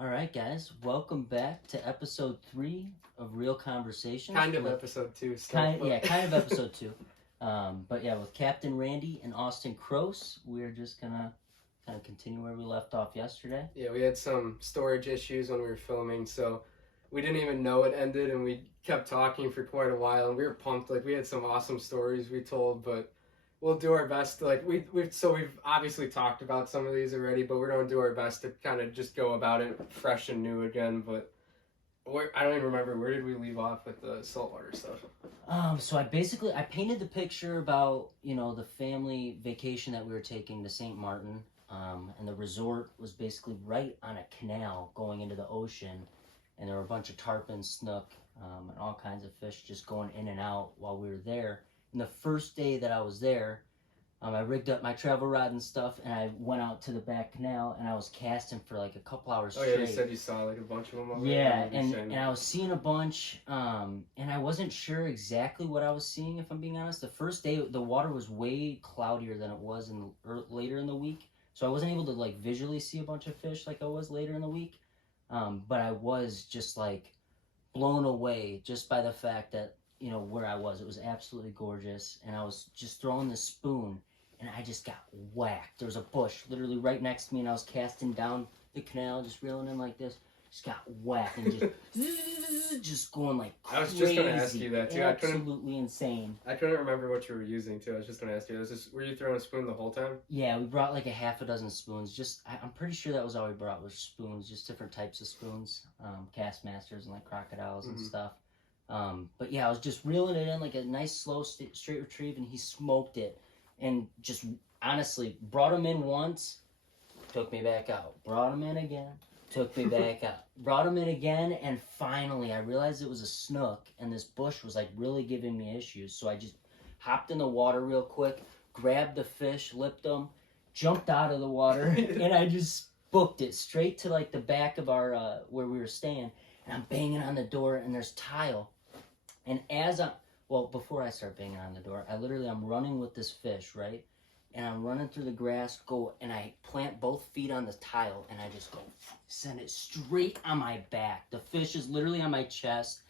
All right, guys, welcome back to episode 3 of Real Conversations. Kind of episode 2. Kind of episode 2. But yeah, with Captain Randy and Austin Kroos, we're just gonna kind of continue where we left off yesterday. Yeah, we had some storage issues when we were filming, so we didn't even know it ended, and we kept talking for quite a while, and we were pumped. Like, we had some awesome stories we told, but we'll do our best to, like, we've obviously talked about some of these already, but we're going to do our best to kind of just go about it fresh and new again. But I don't even remember, where did we leave off with the saltwater stuff? So I painted the picture about, the family vacation that we were taking to St. Martin, and the resort was basically right on a canal going into the ocean, and there were a bunch of tarpon, snook, and all kinds of fish just going in and out while we were there. And the first day that I was there, I rigged up my travel rod and stuff, and I went out to the back canal, and I was casting for like a couple hours straight. Oh yeah, you said you saw like a bunch of them over there. Yeah, and I was seeing a bunch, and I wasn't sure exactly what I was seeing, if I'm being honest. The first day, the water was way cloudier than it was later in the week, so I wasn't able to like visually see a bunch of fish like I was later in the week. But I was just like blown away just by the fact that, where I was. It was absolutely gorgeous, and I was just throwing the spoon, and I just got whacked. There was a bush literally right next to me, and I was casting down the canal, just reeling in like this. Just got whacked and just going like crazy. I was just going to ask you that too. Absolutely insane. I couldn't remember what you were using too. I was just going to ask you. Were you throwing a spoon the whole time? Yeah, we brought like a half a dozen spoons. I'm pretty sure that was all we brought was spoons, just different types of spoons, cast masters and like crocodiles and stuff. But yeah, I was just reeling it in like a nice slow straight retrieve, and he smoked it, and just honestly brought him in once, took me back out, brought him in again, took me back out, brought him in again, and finally I realized it was a snook, and this bush was like really giving me issues. So I just hopped in the water real quick, grabbed the fish, lipped them, jumped out of the water, and I just booked it straight to like the back of our where we were staying. And I'm banging on the door, and there's tile. And before I start banging on the door, I'm running with this fish, right? And I'm running through the grass, and I plant both feet on the tile, and I just send it straight on my back. The fish is literally on my chest.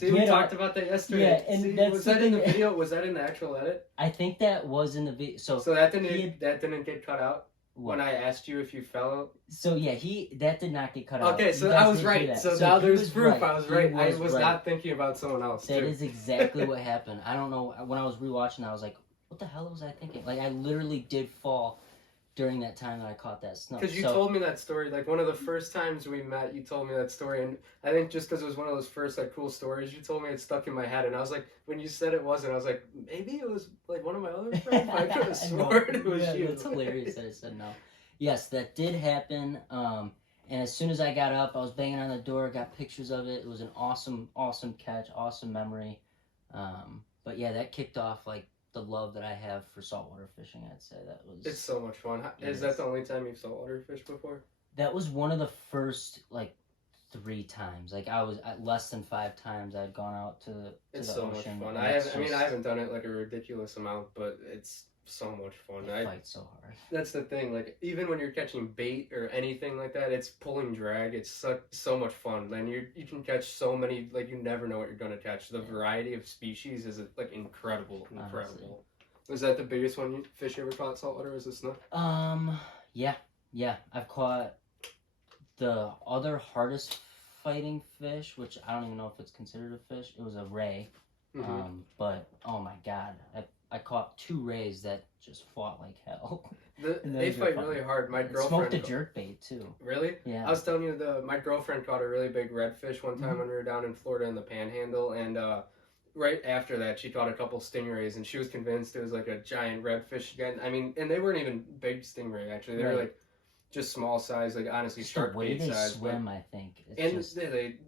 We talked about that yesterday. Yeah, and was that in the video? Was that in the actual edit? I think that was in the video. So that didn't get cut out? What? When I asked you if you fell? So yeah, that did not get cut out. Okay, so I was right. So now there's proof. Right. I was right. I was not thinking about someone else. That is exactly what happened. I don't know. When I was rewatching, I was like, what the hell was I thinking? Like, I literally did fall during that time that I caught that snook. Because you told me that story, like one of the first times we met, you told me that story, and I think just because it was one of those first like cool stories, you told me it stuck in my head, and I was like, when you said it wasn't, I was like, maybe it was like one of my other friends. I could have sworn it was you. It's hilarious that I said no. Yes, that did happen. And as soon as I got up, I was banging on the door, got pictures of it. It was an awesome, awesome catch, awesome memory. But yeah, that kicked off like the love that I have for saltwater fishing. I'd say it's so much fun. Is that the only time you've saltwater fished before? That was one of the first like 3 times. Like I was at less than 5 times I'd gone out to the it's the so ocean. Much fun. I haven't done it like a ridiculous amount, but it's so much fun. I fight so hard. That's the thing. Like, even when you're catching bait or anything like that, it's pulling drag. It's so much fun. Then you can catch so many, like, you never know what you're gonna catch. The variety of species is like incredible. Honestly. Was that the biggest fish you ever caught saltwater? Was a snook? Yeah. I've caught the other hardest fighting fish, which I don't even know if it's considered a fish. It was a ray. Mm-hmm. But oh my god, I caught 2 rays that just fought like hell. They fight really hard. My girlfriend smoked a jerkbait too. Really? Yeah. I was telling you, my girlfriend caught a really big redfish one time when we were down in Florida in the Panhandle, and right after that, she caught a couple stingrays, and she was convinced it was like a giant redfish again. I mean, and they weren't even big stingray actually. They were like just small size, like honestly shark bait size. The way they swim, I think.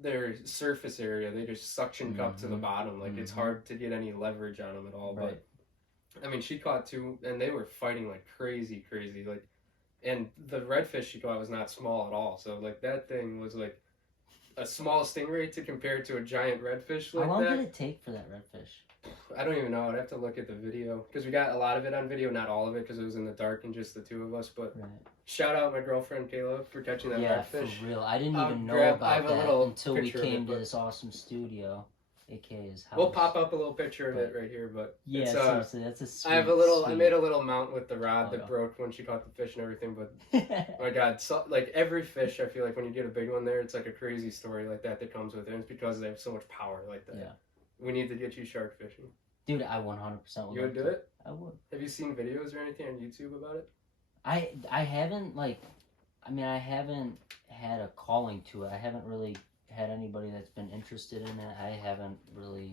Their surface area, they just suction cup to the bottom. Like it's hard to get any leverage on them at all. Right. But I mean, she caught 2, and they were fighting like crazy. Like, and the redfish she caught was not small at all. So like that thing was like a small stingray to compare to a giant redfish like How long that. did it take for that redfish? I don't even know. I'd have to look at the video because we got a lot of it on video, not all of it because it was in the dark and just the two of us. But Right. shout out my girlfriend Kayla for catching that Yeah, redfish. for real. I didn't I'll even know I about have a that little until we picture of came it, to but- this awesome studio, aka his house. We'll pop up a little picture of it But- right here, but Yeah, it's, seriously, that's a sweet. I have a little. I sweet- made a little mount with the rod that photo. broke when she caught the fish and everything. But oh my God, so, like every fish, I feel like when you get a big one there, it's like a crazy story like that comes with it. And it's because they have so much power like that. Yeah. We need to get you shark fishing. Dude, I 100% would. You would love do to. it? I would. Have you seen videos or anything on YouTube about it? I haven't like, I mean, I haven't had a calling to it. I haven't really had anybody that's been interested in it. I haven't really,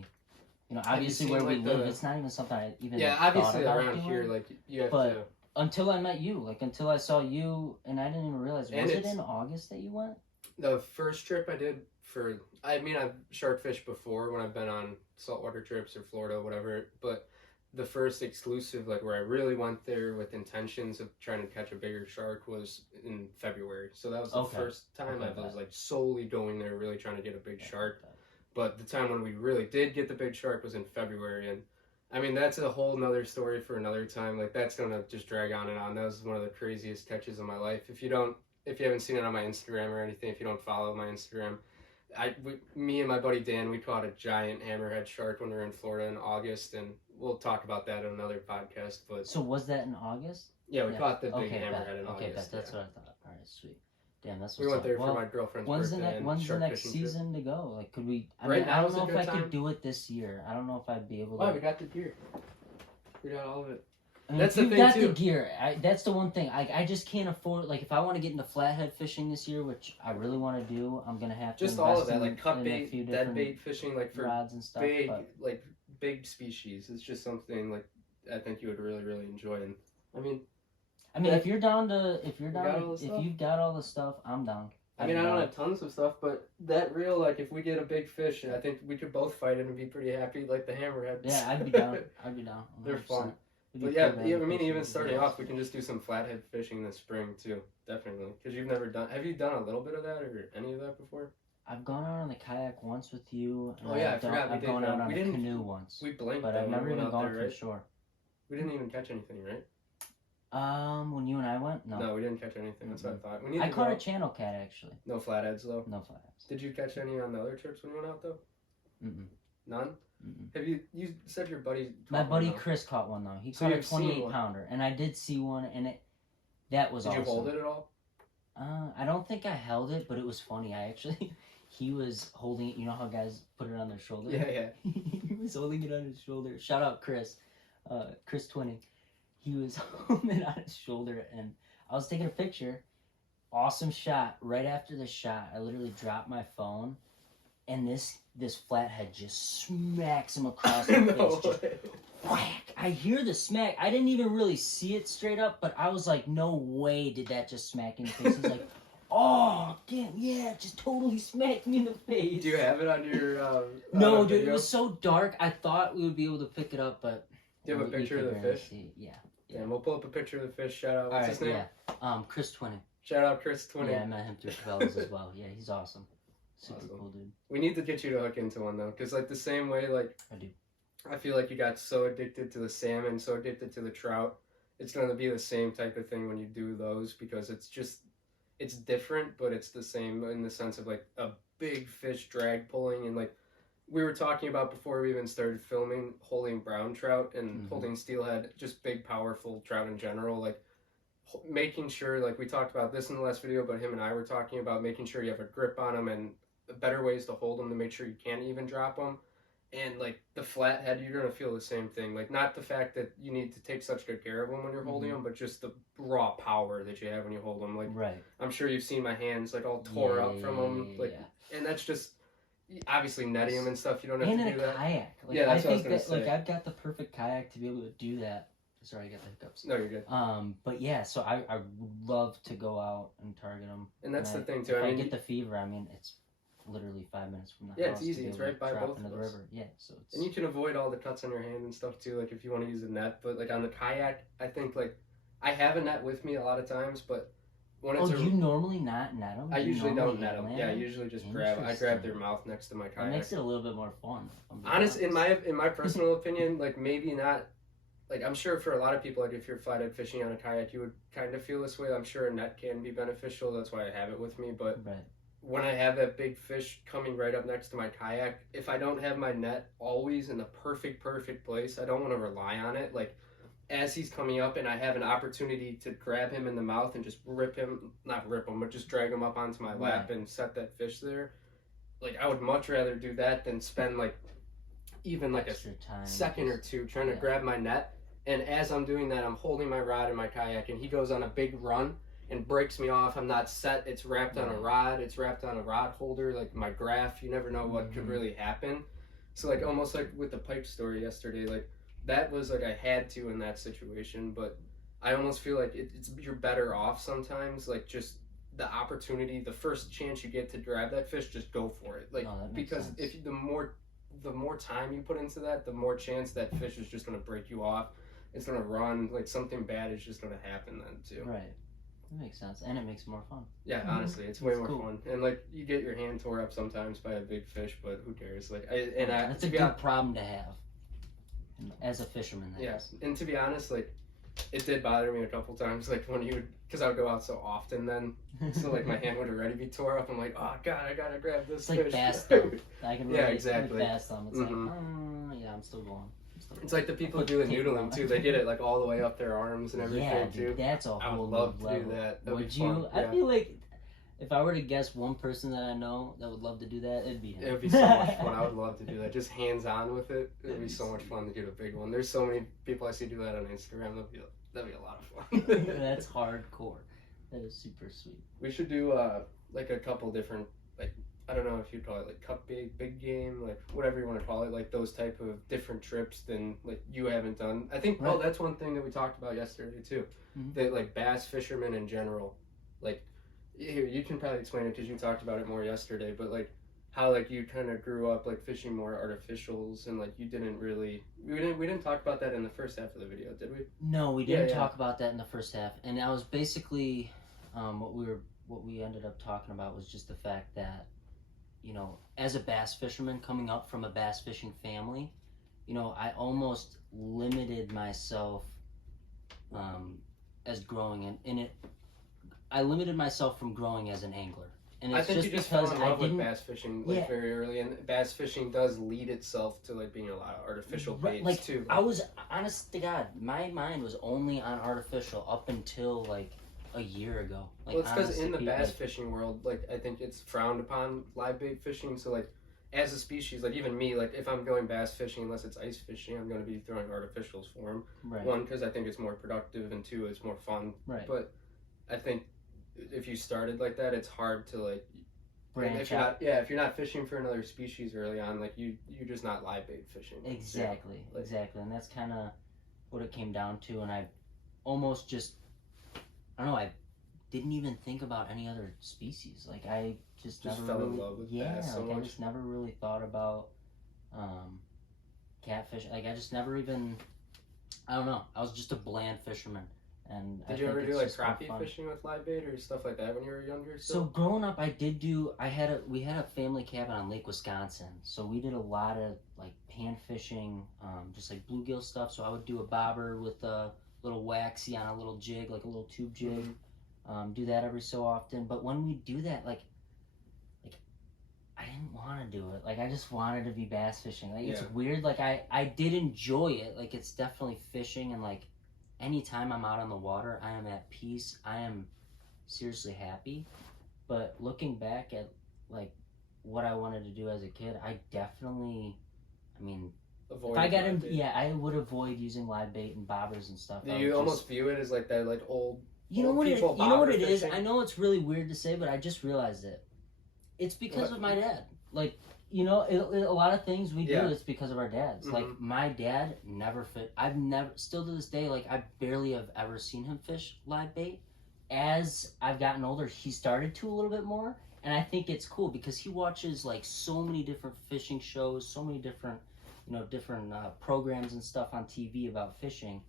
you know, Have you obviously seen, where we like, live, the- it's not even something I even Yeah, thought obviously about around doing. here, like you have But- to. Until I met you, like until I saw you, and I didn't even realize. And Was it it's- in August that you went? The first trip I did for, I mean, I've shark fished before when I've been on saltwater trips or Florida, whatever. But the first exclusive, like where I really went there with intentions of trying to catch a bigger shark, was in February. So that was the Okay. first time Okay, I was bet. like solely going there, really trying to get a big shark. But the time when we really did get the big shark was in February, and I mean that's a whole nother story for another time. Like that's gonna just drag on and on. That was one of the craziest catches of my life. If you haven't seen it on my Instagram or anything, if you don't follow my Instagram, me and my buddy Dan, we caught a giant hammerhead shark when we were in Florida in August, and we'll talk about that in another podcast. But So was that in August? yeah, we Yeah. caught the big Okay, hammerhead bet. in Okay, August. bet. That's yeah. what I thought. All right, sweet. Damn, that's We what's went up. there Well, for my girlfriend's when's the birthday. next? and When's the shark next fishing trip. season to go? Like, could we? I Right mean, now I is don't a know if good I time. could do it this year. I don't know if I'd be able to. Oh, we got the gear. We got all of it. I mean, That's if the you've thing, got too. the gear. That's the one thing. I just can't afford. Like, if I want to get into flathead fishing this year, which I really want to do, I'm gonna have to Just all of invest that, in, like cut in a bait, few dead different bait fishing, like for rods and stuff. big, But like big species. It's just something like I think you would really, really enjoy. And I mean, if you're down to, if got all the if stuff? you've got all the stuff, I'm down. I don't have tons of stuff, but that reel, like if we get a big fish, I think we could both fight it and be pretty happy, like the hammerheads. Yeah, I'd be down. I'd be down. They're 100%. fun. It'd be But yeah, cool to have I mean, fishing even starting videos. off, we can just do some flathead fishing this spring too, definitely. Because you've never done. Have you done a little bit of that or any of that before? I've gone out on the kayak once with you. And Oh, yeah, I I've forgot we I've did gone that. out on We a didn't- canoe once. We blinked, But though, I've when never we went even out gone there, for right? shore. We didn't even catch anything, right? When you and I went, no. No, we didn't catch anything. That's what I thought. We need I to caught go. a channel cat actually. No flatheads though. No flatheads. Did you catch any on the other trips when you went out though? Mm-mm. None. Mm-mm. Have you? You said your buddy. My caught one, buddy though. Chris caught one though. He So caught a you've seen 28 one. pounder, and I did see one, and that was Did awesome. you hold it at all? I don't think I held it, but it was funny. I actually, he was holding it. You know how guys put it on their shoulder? Yeah, yeah. He was holding it on his shoulder. Shout out Chris, Chris Twinning. He was holding it on his shoulder, and I was taking a picture. Awesome shot. Right after the shot, I literally dropped my phone, and this flathead just smacks him across the No face. Just way. whack! I hear the smack. I didn't even really see it straight up, but I was like, no way did that just smack in the face. He's like, oh, damn, yeah, it just totally smacked me in the face. Do you have it on your? No, on dude, it video? was so dark. I thought we would be able to pick it up, but Do you have a we picture could of the barely fish? see it. Yeah. Yeah, we'll pull up a picture of the fish. Shout out. All What's right, his name? yeah. Chris Twinning. Shout out Chris Twinning. Yeah, I met him through Cabela's as well. Yeah, he's awesome. Super Awesome. cool dude. We need to get you to hook into one though, because like the same way, like I do. I feel like you got so addicted to the salmon, so addicted to the trout. It's gonna be the same type of thing when you do those because it's different, but it's the same in the sense of like a big fish drag pulling and like we were talking about before we even started filming, holding brown trout and Mhm. holding steelhead, just big powerful trout in general, like making sure, like we talked about this in the last video, but him and I were talking about making sure you have a grip on them and better ways to hold them to make sure you can't even drop them. And like the flathead, you're gonna feel the same thing. Like not the fact that you need to take such good care of them when you're holding them, but just the raw power that you have when you hold them. Like Right. I'm sure you've seen my hands like all tore up from them. Like, yeah. and that's just obviously netting them and stuff. You don't have And to in do a that. kayak. Like, Yeah, that's I what I was think gonna that like say. I've got the perfect kayak to be able to do that. Sorry, I got the hiccups. No, you're good. But yeah, so I would love to go out and target them. And that's the thing too. If I I mean, get the fever, I mean, it's literally 5 minutes from the Yeah, house. it's easy. to be It's able to right by drop both into of the us. river. Yeah, so it's. and you can avoid all the cuts on your hand and stuff too. Like if you want to use a net, but like on the kayak, I think like I have a net with me a lot of times, but when Oh, it's do you normally not net them? I usually don't net them. land Yeah, I usually just grab. I grab their mouth next to my It kayak. makes it a little bit more fun. Honest, in my personal opinion, like maybe not. Like I'm sure for a lot of people, like if you're flathead fishing on a kayak, you would kind of feel this way. I'm sure a net can be beneficial. That's why I have it with me. But Right. when I have that big fish coming right up next to my kayak, if I don't have my net always in the perfect place, I don't want to rely on it. Like as he's coming up and I have an opportunity to grab him in the mouth and just not rip him, but just drag him up onto my lap and set that fish there. Like I would much rather do that than spend like even like Extra time, second or two trying to grab my net. And as I'm doing that, I'm holding my rod in my kayak and he goes on a big run and breaks me off. I'm not set. It's wrapped on a rod. It's wrapped on a rod holder, like my graph. You never know what could really happen. So like almost like with the pike story yesterday, like that was like I had to in that situation, but I almost feel like it's you're better off sometimes. Like just the opportunity, the first chance you get to grab that fish, just go for it. Like because sense. if the more time you put into that, the more chance that fish is just gonna break you off. It's gonna run. Like something bad is just gonna happen then too. Right. That makes sense, and it makes it more fun. Yeah, honestly, it's way more cool. fun. And like you get your hand tore up sometimes by a big fish, but who cares? Like That's a good problem to have as a fisherman. Yes, and to be honest, like it did bother me a couple times, like when you would, because I would go out so often then, so like my hand would already be tore up. I'm like, oh god, I gotta grab this it's fish. like fast thumb. I can really exactly. Fast thumb. It's like, yeah, I'm still going. It's like the people who do the noodling too. They get it like all the way up their arms and everything yeah, too. Dude, that's a whole I would love to level. do that. That'd Would be fun. you? I feel like if I were to guess one person that I know that would love to do that, it'd be him. It would be so much fun. I would love to do that. Just hands on with it. It would be so much fun to get a big one. There's so many people I see do that on Instagram. That'd be a lot of fun. That's hardcore. That is super sweet. We should do like a couple different, like I don't know if you'd call it like cup big game, like whatever you want to call it, like those type of different trips than like you haven't done. I think that's one thing that we talked about yesterday too. That like bass fishermen in general, like here you can probably explain it because you talked about it more yesterday, but like how like you kind of grew up like fishing more artificials and like you didn't really we didn't talk about that in the first half of the video, did we? No, we didn't talk about that in the first half, and I was basically what we ended up talking about was just the fact that, you know, as a bass fisherman coming up from a bass fishing family, you know, I almost limited myself as growing in it. I limited myself from growing as an angler. And it's I think just you just because fell in love with bass fishing like very early, and bass fishing does lead itself to like being a lot of artificial baits like, too. I was, honest to God, my mind was only on artificial up until like a year ago. Like, well, it's because in the bass fishing world, like I think it's frowned upon live bait fishing. So like as a species, like even me, like if I'm going bass fishing, unless it's ice fishing, I'm going to be throwing artificials for them. Right. One, because I think it's more productive, and two, it's more fun. Right. But I think if you started like that, it's hard to like branch out. If you're not fishing for another species early on, like you're just not live bait fishing. Exactly, like, exactly, and that's kind of what it came down to. And I almost just, I don't know, I didn't even think about any other species. Like I just never fell really, in love with bass so much. I just never really thought about catfish. Like I just never even, I don't know. I was just a bland fisherman. And did you ever do like crappie fishing with live bait or stuff like that when you were younger? So growing up, I did do. We had a family cabin on Lake Wisconsin, so we did a lot of like pan fishing, just like bluegill stuff. So I would do a bobber with a little waxy on a little jig, like a little tube jig. Do that every so often. But when we do that, like I didn't want to do it. Like I just wanted to be bass fishing. Like it's weird. Like I did enjoy it. Like it's definitely fishing, and like anytime I'm out on the water, I am at peace. I am seriously happy. But looking back at like what I wanted to do as a kid, I definitely, I mean, if I got in, I would avoid using live bait and bobbers and stuff. Do you almost view it as like that, like old? You know what it is? I know it's really weird to say, but I just realized it. It's because of my dad. Like, you know, a lot of things we do, it's because of our dads. Like, my dad never still to this day, like, I barely have ever seen him fish live bait. As I've gotten older, he started to a little bit more, and I think it's cool because he watches, like, so many different fishing shows, so many different, you know, different programs and stuff on TV about fishing,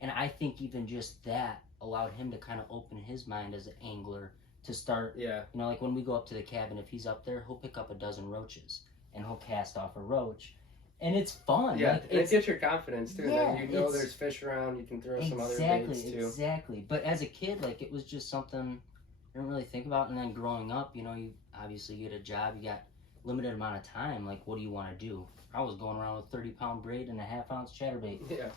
and I think even just that allowed him to kind of open his mind as an angler to start. Yeah. You know, like when we go up to the cabin, if he's up there, he'll pick up a dozen roaches and he'll cast off a roach, and it's fun. Yeah, like, and it gets your confidence too. Yeah, And then you know it's- there's fish around. You can throw some other baits too. Exactly. But as a kid, like, it was just something I didn't really think about. And then growing up, you know, you obviously get a job, you got limited amount of time. Like, what do you want to do? I was going around with 30-pound braid and a half-ounce chatterbait. Yeah.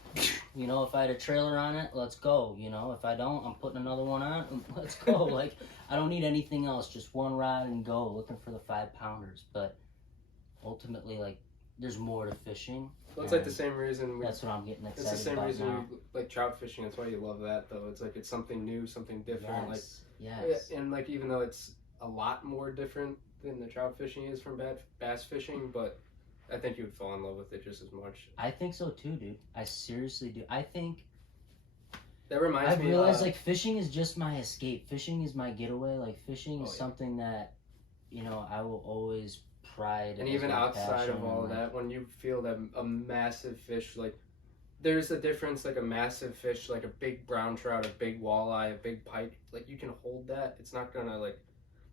You know, if I had a trailer on it, let's go. You know, if I don't, I'm putting another one on. Let's go. Like, I don't need anything else. Just one rod and go, looking for the 5-pounders. But ultimately, like, there's more to fishing. Well, it's like the same reason. That's what I'm getting excited It's the same about reason now. you like trout fishing. That's why you love that, though. It's like it's something new, something different. Yes. Yeah, and like even though it's a lot more different than the trout fishing is from bass fishing, but I think you would fall in love with it just as much. I think so too, dude. I seriously do. I think That reminds I've me. realized like fishing is just my escape. Fishing is my getaway. Like fishing is Oh, yeah. something that, you know, I will always pride. and as even my outside of passion, all of like, that, when you feel that a massive fish, like there's a difference, like a massive fish, like a big brown trout, a big walleye, a big pike, like you can hold that. It's not gonna like,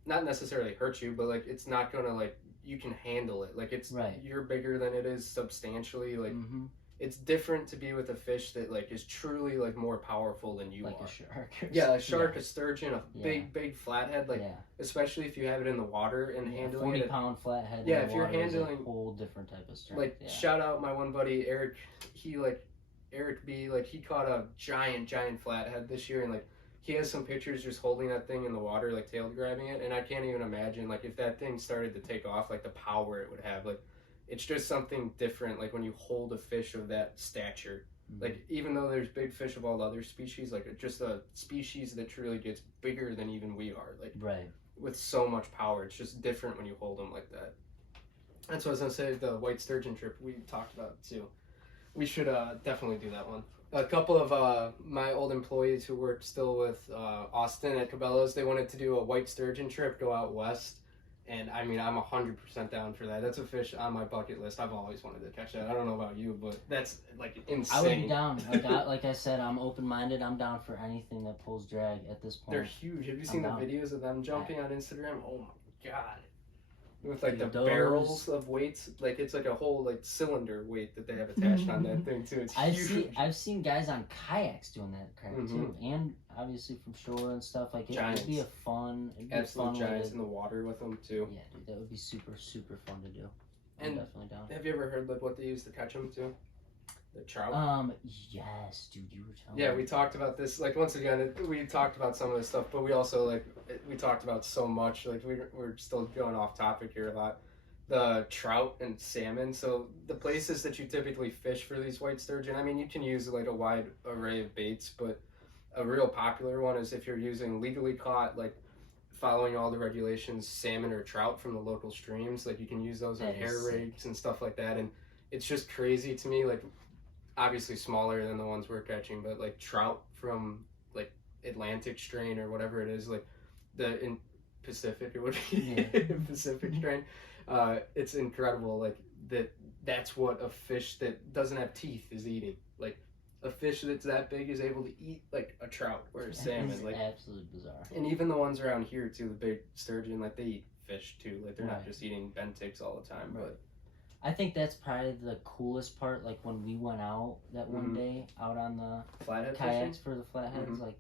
not necessarily hurt you, but like it's not gonna like, you can handle it. Like it's, Right. you're bigger than it is substantially. Like mhm, it's different to be with a fish that like is truly like more powerful than you like are. a shark. Yeah, a shark, a sturgeon, a Yeah. big flathead, like yeah. especially if you have it in the water and Yeah, handling it. 40-pound flathead. Yeah, in the if you're water is handling- a whole different type of strength. Like yeah. shout out my one buddy Eric. Eric B. Like he caught a giant flathead this year, and like he has some pictures just holding that thing in the water, like tail grabbing it, and I can't even imagine like if that thing started to take off, like the power it would have. Like it's just something different. Like when you hold a fish of that stature. Mhm. Like even though there's big fish of all the other species, like just a species that truly gets bigger than even we are. Like Right. with so much power, it's just different when you hold them like that. That's what I was gonna say. The white sturgeon trip we talked about too. We should definitely do that one. A couple of my old employees who worked still with Austin at Cabela's, they wanted to do a white sturgeon trip, go out west. And I mean, I'm 100% down for that. That's a fish on my bucket list. I've always wanted to catch that. I don't know about you, but that's like insane. I would be down. Like I said, I'm open-minded. I'm down for anything that pulls drag at this point. They're huge. Have you seen the down. videos of them jumping on Instagram? Oh my god. With like Dude, the those- barrels of weights, like it's like a whole like cylinder weight that they have attached on that thing too. It's huge. I've seen guys on kayaks doing that crap Mhm. too, and obviously from shore and stuff. Like it would be a fun, it'd be Absolute fun giants way in the water with them too. yeah, dude, that would be super fun to do. I'm And- definitely down. Have you ever heard like what they use to catch them too? The trout. Yes, dude, you were telling Yeah, me. we talked about this. Like once again, we talked about some of this stuff, but we also like we talked about so much. Like we're still going off topic here a lot. The trout and salmon. So the places that you typically fish for these white sturgeon, I mean, you can use like a wide array of baits, but a real popular one is if you're using legally caught, like following all the regulations, salmon or trout from the local streams. Like you can use those on That is hair sick. rigs and stuff like that, and it's just crazy to me. Like obviously smaller than the ones we're catching, but like trout from like Atlantic strain or whatever it is, like in Pacific, it would be Pacific strain. It's incredible, like that's what a fish that doesn't have teeth is eating. Like a fish that's that big is able to eat like a trout or a That salmon. is Like, absolutely bizarre. and even the ones around here too, the big sturgeon, like they eat fish too. Like they're not Right. just eating bentics all the time. Right. But I think that's probably the coolest part. Like when we went out that one Mhm. day out on the flathead kayaks fishing. for the flatheads, Mhm. like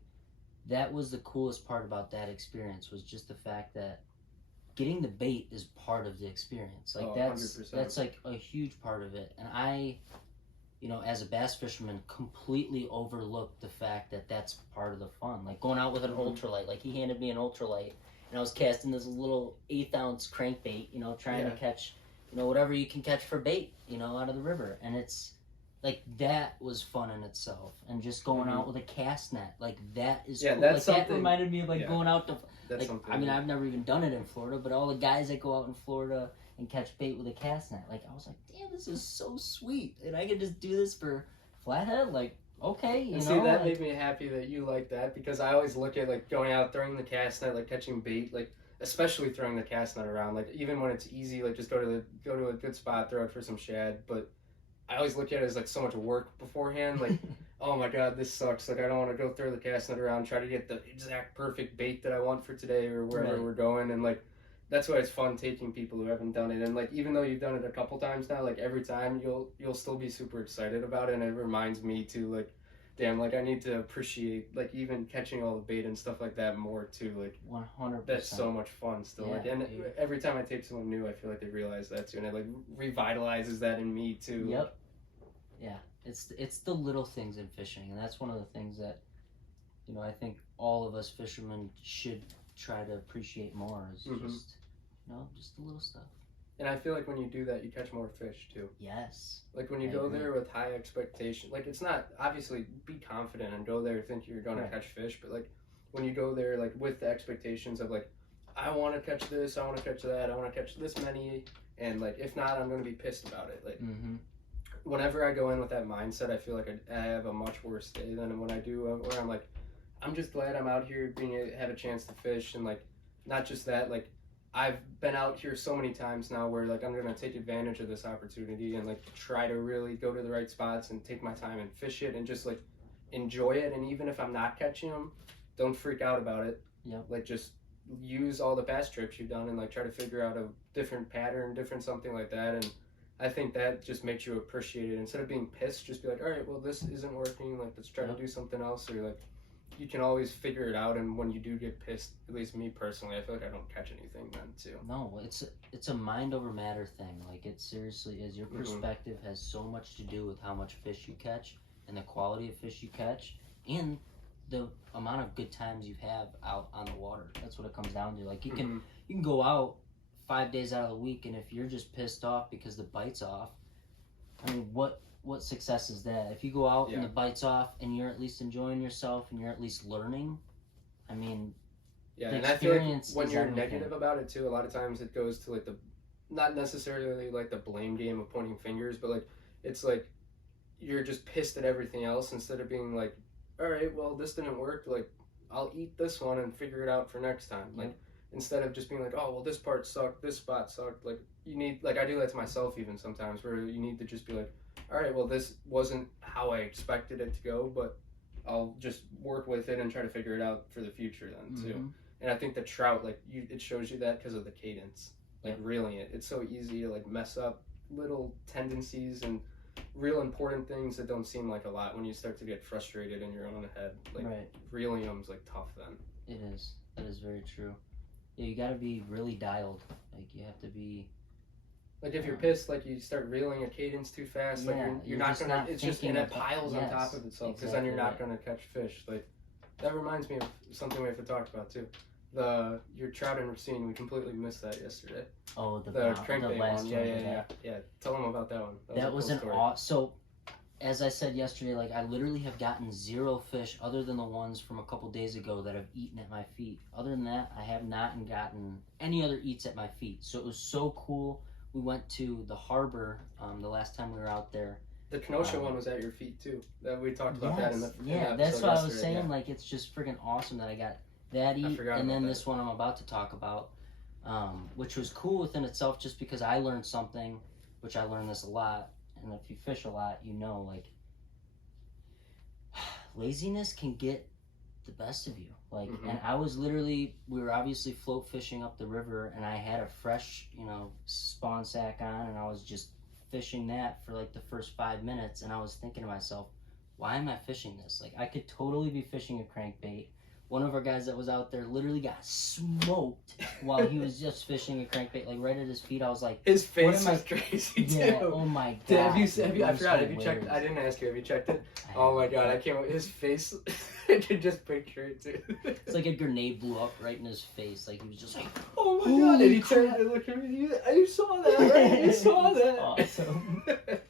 that was the coolest part about that experience was just the fact that getting the bait is part of the experience. Like Oh, that's 100%. like a huge part of it. And I, you know, as a bass fisherman, completely overlooked the fact that that's part of the fun. Like going out with an Mhm. ultralight. Like he handed me an ultralight, and I was casting this little 1/8 ounce crankbait. You know, trying Yeah. to catch, you know, whatever you can catch for bait. You know, out of the river, and it's. Like that was fun in itself, and just going Mhm. out with a cast net, like that is Yeah, cool. that's like something- that reminded me of like yeah. going out to That's like, something. I mean, I've never even done it in Florida, but all the guys that go out in Florida and catch bait with a cast net, like I was like, damn, this is so sweet, and I could just do this for flathead. Like, okay, you And know, see, that like, made me happy that you like that, because I always look at like going out, throwing the cast net, like catching bait, like especially throwing the cast net around, like even when it's easy, like just go to a good spot, throw it for some shad. But I always look at it as like so much work beforehand. Like oh my god, this sucks. Like I don't want to go throw the cast net around, try to get the exact perfect bait that I want for today or wherever Right. we're going, and like that's why it's fun taking people who haven't done it. And like even though you've done it a couple times now, like every time you'll still be super excited about it, and it reminds me to like, damn, like I need to appreciate like even catching all the bait and stuff like that more too. Like 100%. that's so much fun still. Yeah, Like and dude. every time I take someone new, I feel like they realize that too, and it like revitalizes that in me too. Yep. Yeah. It's the little things in fishing, and that's one of the things that, you know, I think all of us fishermen should try to appreciate more is Mhm. just, you know, just the little stuff. And I feel like when you do that, you catch more fish too. Yes. Like when you I go agree. there with high expectation, like it's not obviously be confident and go there think you're going to Right. catch fish, but like when you go there like with the expectations of like I want to catch this, I want to catch that, I want to catch this many, and like if not, I'm going to be pissed about it. Like Mm-hmm. whenever I go in with that mindset, I feel like I have a much worse day than when I do where I'm like, I'm just glad I'm out here have a chance to fish, and like not just that, like I've been out here so many times now where like I'm gonna take advantage of this opportunity and like try to really go to the right spots and take my time and fish it and just like enjoy it. And even if I'm not catching them, don't freak out about it. Yep. Like just use all the past trips you've done and like try to figure out a different pattern, different something like that. And I think that just makes you appreciate it. Instead of being pissed, just be like, all right, well, this isn't working. Like, let's try to do something else. Or like, you can always figure it out. And when you do get pissed, at least me personally, I feel like I don't catch anything then too. No, it's a mind over matter thing. Like it seriously is. Your perspective has so much to do with how much fish you catch and the quality of fish you catch and the amount of good times you have out on the water. That's what it comes down to. Like you can go out 5 days out of the week, and if you're just pissed off because the bite's off, I mean, what success is that? If you go out and the bite's off and you're at least enjoying yourself and you're at least learning, I mean, yeah. the And I feel like experience when is you're everything. negative about it too, a lot of times it goes to like the, not necessarily like the blame game of pointing fingers, but like it's like you're just pissed at everything else instead of being like, all right, well, this didn't work. Like, I'll eat this one and figure it out for next time. Like, instead of just being like, oh, well, this part sucked, this spot sucked. Like, you need, like, I do that to myself even sometimes, where you need to just be like, all right, well, this wasn't how I expected it to go, but I'll just work with it and try to figure it out for the future then too. And I think the trout, like, it shows you that because of the cadence, like reeling it. It's so easy to like mess up little tendencies and real important things that don't seem like a lot when you start to get frustrated in your own head. Like reeling them's like tough then. It is. That is very true. Yeah, you gotta be really dialed. Like you have to be. Like if you're pissed, like you start reeling a cadence too fast, like you're not just gonna. not It's just and it piles on top of itself because then you're not exactly gonna catch fish. Like that reminds me of something we have to talk about too. Your trout and Racine, we completely missed that yesterday. Oh, the crankbait last one. Yeah. Tell them about that one. That was an so. As I said yesterday, like I literally have gotten 0 fish other than the ones from a couple days ago that have eaten at my feet. Other than that, I have not gotten any other eats at my feet. So it was so cool. We went to the harbor the last time we were out there. The Kenosha one was at your feet too. That we talked about that in the that's what I was saying. Like it's just freaking awesome that I got that eat, and then this one I'm about to talk about, which was cool within itself, just because I learned something, which I learned this a lot. And if you fish a lot, you know, like, laziness can get the best of you. Like, and I was literally, we were obviously float fishing up the river, and I had a fresh, you know, spawn sack on, and I was just fishing that for like the first 5 minutes, and I was thinking to myself, why am I fishing this? Like, I could totally be fishing a crankbait. One of our guys that was out there literally got smoked while he was just fishing a crankbait, like right at his feet. I was like, his face was crazy too. Yeah, oh my god. Have you I forgot, have you checked? I didn't ask you, have you checked it? Oh my god, I can't, his face, I can just picture it too. It's like a grenade blew up right in his face. Like he was just like, oh my god, and he turned and looked at me, you saw that, right? You saw that. Awesome. It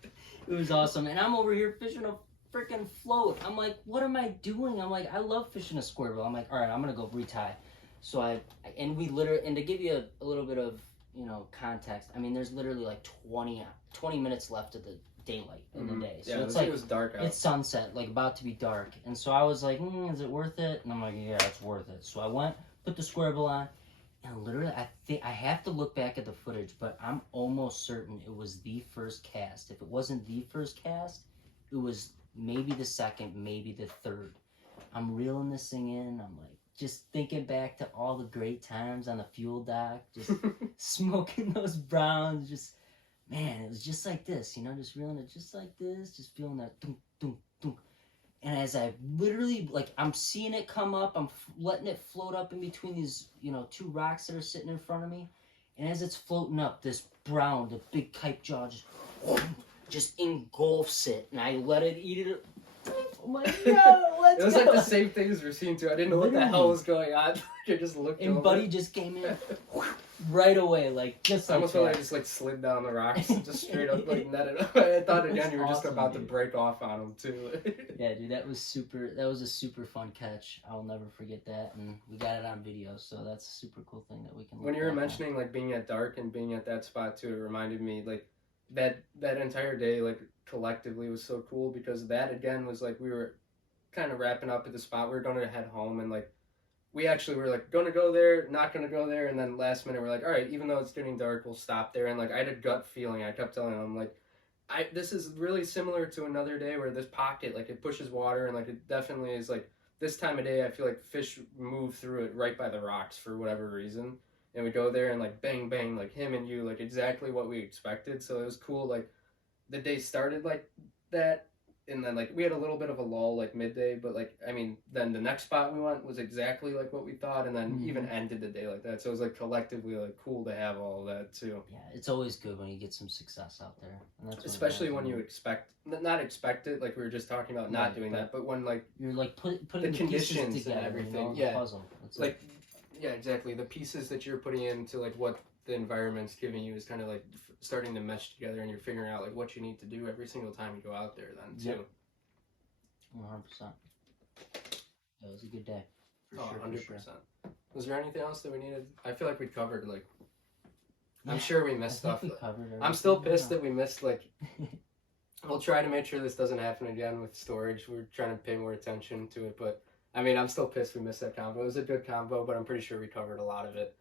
was awesome. And I'm over here fishing a freaking float. I'm like, what am I doing? I'm like, I love fishing a square bill. I'm like, all right, I'm gonna go retie. So and to give you a little bit of, you know, context, I mean, there's literally like 20 minutes left of the daylight in the day. So it's like, it was dark out. It's sunset, like about to be dark. And so I was like, is it worth it? And I'm like, yeah, it's worth it. So I went, put the square bill on, and literally, I have to look back at the footage, but I'm almost certain it was the first cast. If it wasn't the first cast, it was maybe the second, maybe the third. I'm reeling this thing in. I'm like, just thinking back to all the great times on the fuel dock, just smoking those browns. Just, man, it was just like this, you know, just reeling it just like this, just feeling that dunk, dunk, dunk. And as I literally, like, I'm seeing it come up, I'm letting it float up in between these, you know, two rocks that are sitting in front of me. And as it's floating up, this brown, the big kite jaw just engulfs it. And I let it eat it. I'm like, yo, let's It was go. like the same thing as we're seeing too. I didn't know what the hell was going on. I just looked And over. Buddy just came in right away, like, just I like almost that. felt like I just like slid down the rocks and just straight up like netted. I thought It was again you were just awesome, about to dude. break off on him too. Yeah, dude, that was a super fun catch. I'll never forget that, and we got it on video, so that's a super cool thing that we can look When you were back on. mentioning like being at dark and being at that spot too, it reminded me like that entire day like collectively was so cool because that again was like we were kind of wrapping up at the spot. We were going to head home and like we actually were like going to go there, not going to go there, and then last minute we're like, all right, even though it's getting dark, we'll stop there. And like I had a gut feeling. I kept telling him like, this is really similar to another day where this pocket like it pushes water and like it definitely is like this time of day. I feel like fish move through it right by the rocks for whatever reason. And we go there and like bang bang like him and you like exactly what we expected. So it was cool. Like the day started like that. And then like we had a little bit of a lull like midday, but like I mean then the next spot we went was exactly like what we thought, and then even ended the day like that. So it was like collectively like cool to have all of that too. Yeah, it's always good when you get some success out there, and that's what Especially it when is, you not expect it, like we were just talking about not Right, doing but that, but when like you're like putting the the conditions pieces and together, everything, you know, yeah. the puzzle. It's like yeah exactly the pieces that you're putting into like what the environment's giving you is kind of like starting to mesh together, and you're figuring out like what you need to do every single time you go out there then too. Yep. 100%. It was a good day. For Oh, sure, 100%. for sure. Was there anything else that we needed? I feel like we covered like I'm Yeah, sure we I missed think stuff. we covered I'm still everything. pissed that we missed like we'll try to make sure this doesn't happen again with storage. We're trying to pay more attention to it, but I mean I'm still pissed we missed that combo. It was a good combo, but I'm pretty sure we covered a lot of it.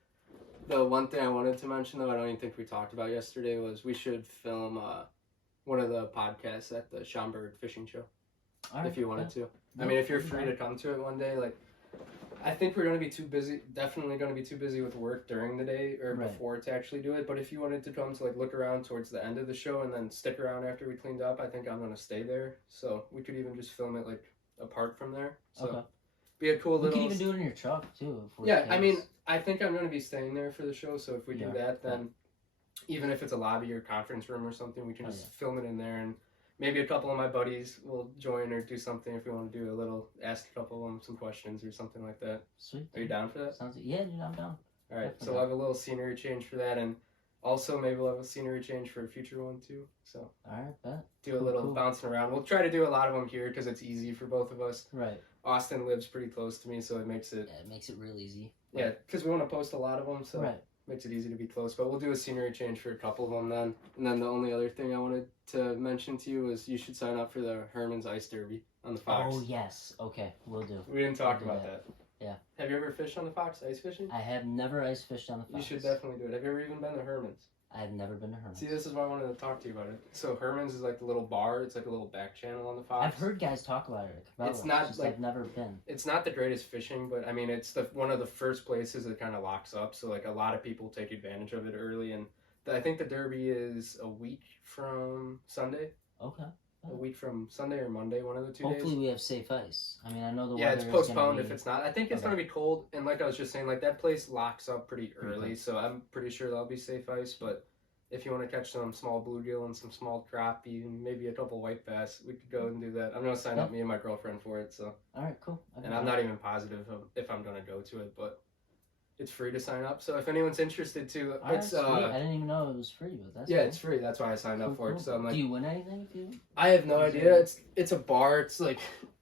The one thing I wanted to mention though, I don't even think we talked about yesterday, was we should film one of the podcasts at the Schaumburg Fishing Show. All right, If you wanted yeah. to. I mean, if you're free to come to it one day, like, I think we're going to be too busy, definitely going to be too busy with work during the day or Right. before to actually do it. But if you wanted to come to, like, look around towards the end of the show and then stick around after we cleaned up, I think I'm going to stay there. So we could even just film it, like, apart from there. So Okay. be a cool We little... can even do it in your truck, too. If Yeah, I mean, I think I'm going to be staying there for the show. So if we do Yeah. that, then even if it's a lobby or conference room or something, we can Oh, just yeah. film it in there, and maybe a couple of my buddies will join or do something if we want to do a little, ask a couple of them some questions or something like that. Sweet. Are you down for that? Sounds yeah, dude, I'm down. All right, so Definitely. we'll have a little scenery change for that, and also maybe we'll have a scenery change for a future one too. So All right, bet. do a Cool, little cool. bouncing around. We'll try to do a lot of them here because it's easy for both of us. Right. Austin lives pretty close to me, so it makes it, Yeah, it makes it real easy. yeah, because we want to post a lot of them, so Right. makes it easy to be close. But we'll do a scenery change for a couple of them then. And then the only other thing I wanted to mention to you is you should sign up for the Herman's Ice Derby on the Fox. Oh yes. Okay, we'll do. We didn't talk We'll do about that. Yeah. Have you ever fished on the Fox, ice fishing? I have never ice fished on the Fox. You should definitely do it. Have you ever even been to Herman's? I have never been to Herman's. See, this is why I wanted to talk to you about it. So Herman's is like the little bar. It's like a little back channel on the Fox. I've heard guys talk about it. At It's Cabela's, not just like- I've never been. It's not the greatest fishing, but I mean, it's one of the first places that kind of locks up. So like a lot of people take advantage of it early, and I think the Derby is a week from Sunday. Okay. A week from Sunday or Monday, one of the 2 Hopefully days. we have safe ice. I mean, I know the Yeah, weather it's is postponed gonna if be, it's not. I think it's Okay. going to be cold, and like I was just saying, like that place locks up pretty early, Okay. so I'm pretty sure that'll be safe ice. But if you want to catch some small bluegill and some small crappie and maybe a couple white bass, we could go and do that. I'm going to sign up me and my girlfriend for it, so. All right, cool. I And can I'm do not even positive if I'm going to go to it, but it's free to sign up. So if anyone's interested too, All right, it's sweet. I didn't even know it was free, but that's yeah, cool. it's free. That's why I signed up Cool, for it. cool. So I'm like, do you win anything if you? I have no Is idea. it- It's a bar. It's like,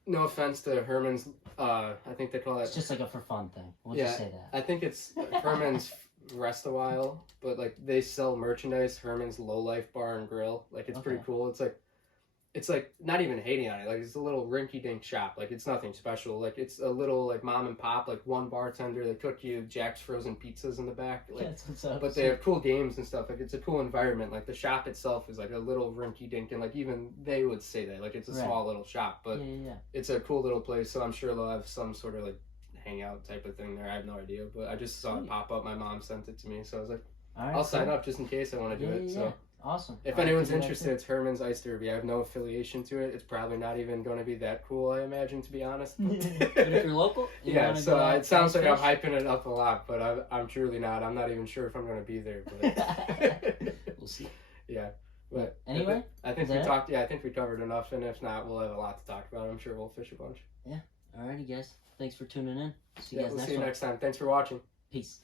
no offense to Herman's. I think they call It's it. just like a for fun thing. We'll Yeah, just say that. I think it's Herman's Rest a While, but like they sell merchandise. Herman's Low Life Bar and Grill. Like it's pretty Okay. cool. It's like it's like not even hating on it. Like it's a little rinky-dink shop. Like it's nothing special. Like it's a little like mom and pop. Like one bartender. They cook you Jack's frozen pizzas in the back. Like, That's what's up. but they have cool games and stuff. Like it's a cool environment. Like the shop itself is like a little rinky-dink, and like even they would say that. Like it's a Right. small little shop, but yeah. it's a cool little place. So I'm sure they'll have some sort of like hangout type of thing there. I have no idea, but I just saw it Sweet. pop up. My mom sent it to me, so I was like, All right, I'll cool. sign up just in case I want to do it. So. Awesome. If I'll anyone's do that interested, too. it's Herman's Ice Derby. I have no affiliation to it. It's probably not even going to be that cool, I imagine, to be honest. But if you're local, you Yeah, wanna so go out it sounds ice like I'm fish? hyping it up a lot, but I'm truly not. I'm not even sure if I'm going to be there. But We'll see. yeah, but Anyway, I think is we that it? talked. Yeah, I think we covered enough, and if not, we'll have a lot to talk about. I'm sure we'll fish a bunch. Alrighty, guys. Thanks for tuning in. See you Yeah, guys we'll next see you one. next time. Thanks for watching. Peace.